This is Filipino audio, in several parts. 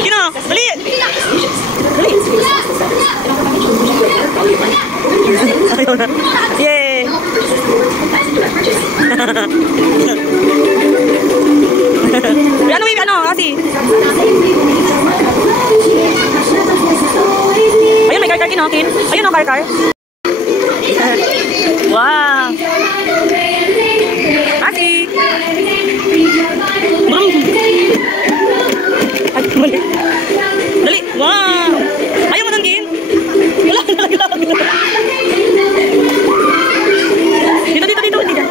Kino, dali! Dali! Ayaw na. Yay! Ano yung ano kasi? Ayun, may car-car kinokin. Ayun ang car-car. Wow! Kasi! Ay, mali. Dali! Wow! Ayaw mo nangin? Wala, nalaglag. Dito, dito, dito. Dito.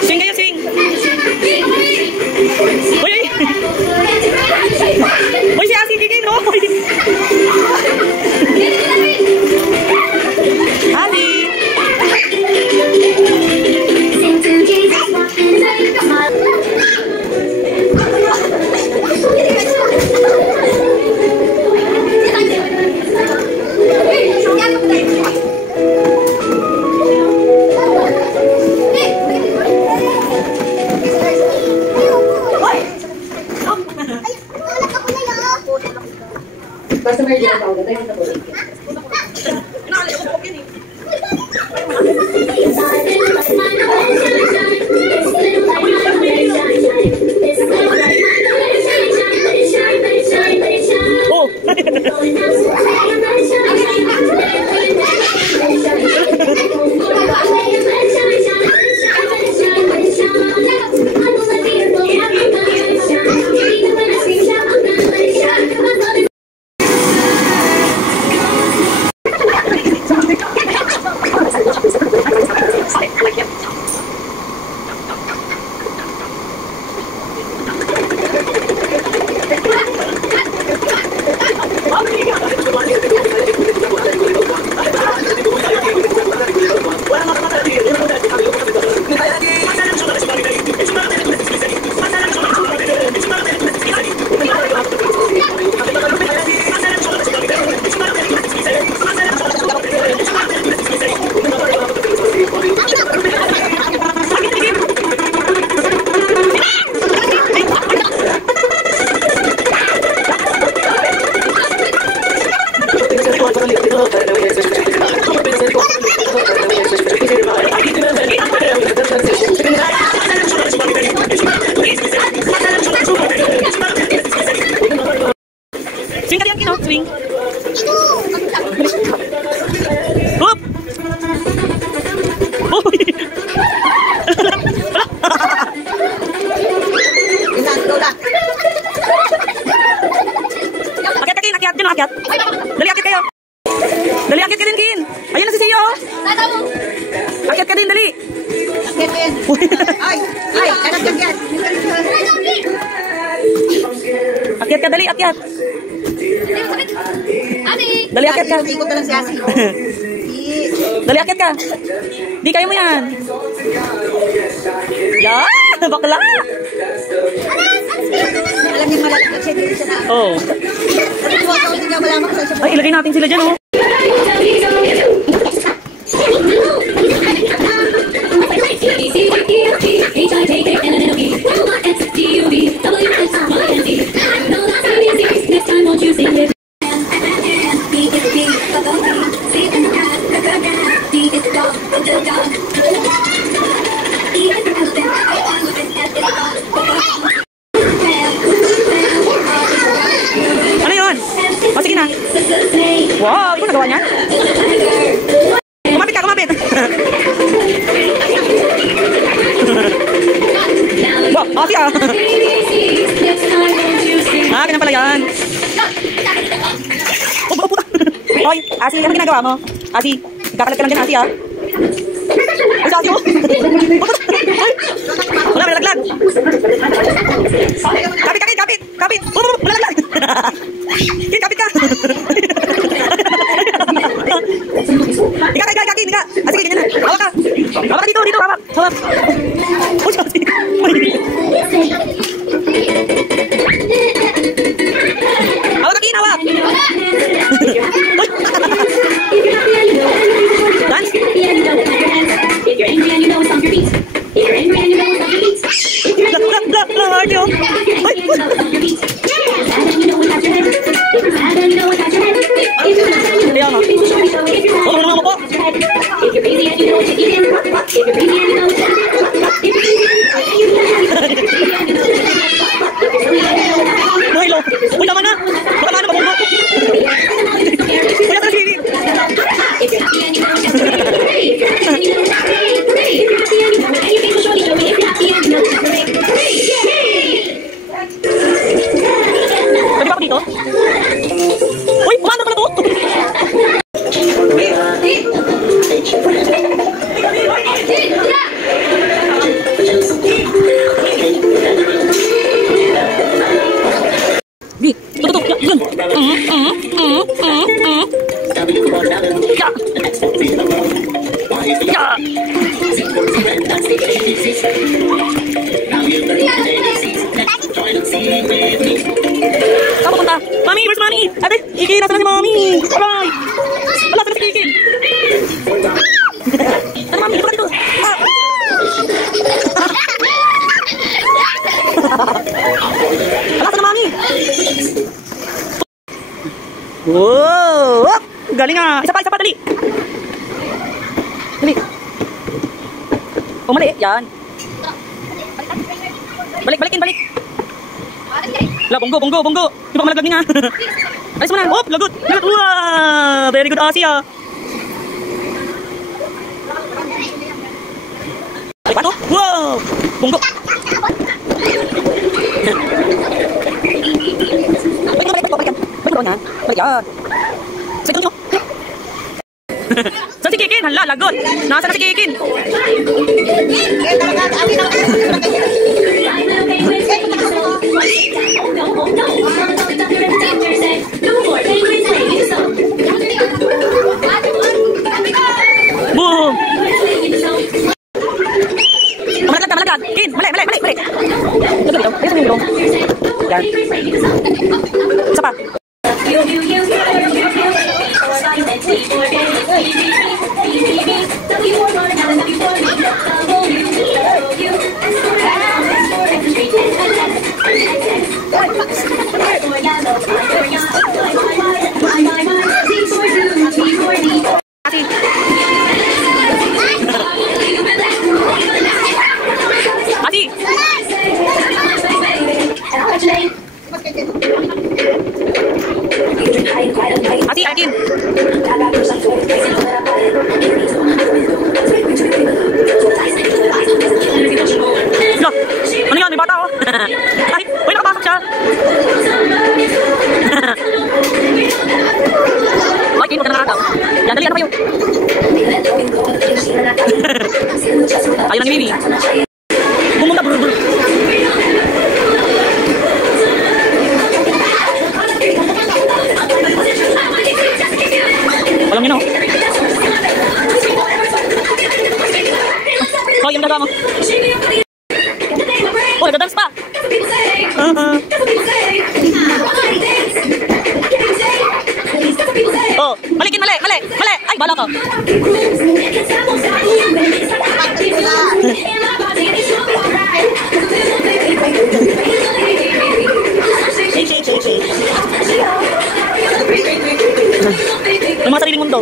Swing kayo, swing. Uy, uy. Uy, si Asi, kikay, no? Ali. Customer dito ako, tayo sa buhay. Swing ka din, Kino. Swing. Hop! Uy! Akyat ka, Kin. Akyat. Dino, akyat. Dali, akyat kayo. Dali, akyat ka din, Kin. Ayun na si Siyo. Akyat ka din, dali. Akyat din. Ay, anak akyat. Akyat ka, dali, akyat. Dali, akyat ka. Ikot na lang si Asi. Dali, akyat ka. Di kayo mo yan. Yan! Bakla! Alam niya malapit siya dito siya na. Oh. Hindi niya malaman kung saan siya. Ay, ilagay natin sila dyan, oh. Ano yun? O, sige na. Wow, ikaw nagawa niyan? Kumapit ka, kumapit. Wow, Asi ah. Ah, ganyan pala yan. Upo, upo. Hoy, Asi, ano ginagawa mo? Asi, kakalat ka lang dyan, Asi ah. Ay, Asi oh. Wala, may laglag. Kapit, kapit, kapit. Kapit. Wala laglag. Kin, kapit ka. Ika, Asi, ganyan na. Hawak ka. Hawak ka dito, dito, hawak. Hawak. Uy, Asi. Hawak ka, Kin, hawak. Dance. Artie, oh. Ay! Kaya nga. Oh, ano naman po? Mahilo. Uy, tama na. Baka na mabunggo. Kaya sa sili. Pwede ba ako dito? Uy, kumanda pala to. Bi, tututok, yun. Saan pupunta? Mami, where's Mami? Ate, Kiki, nasa na si Mami? Alright. Wala, saan na si Kiki? Ano Mami? Dito ka dito. Wala, saan na Mami? Wow! Oh, galing ah! Isa pa, dali! Dali! Oh, mali. Yan. Balik! La, bonggo. Di pa malaglag nga. Alis mo na. Oh, lagot. Wow! Very good, Asia. Ay, paano? Wow! Bonggo. Balik yan. Sige nyo. Saan si Kikin? Hala, lagot. Nasaan na si Kikin? Boom! Malaglag. Kin, mali. Ito dito. Ito dito. Yan. Isa pa. Ati, Akin. No, ano yan? May bata ako. Ay, uy, nakapasok siya. Ay, Kin, huwag ka nakakataw. Yan, dali, ano kayo? Ayun ang Mimi. Bumunta, brr. Alam niyo na. Oh, yung gagama. Oh, nagdadance pa. Oh, malikin, mali. Ay, bala ka. Ang mga sariling mundo.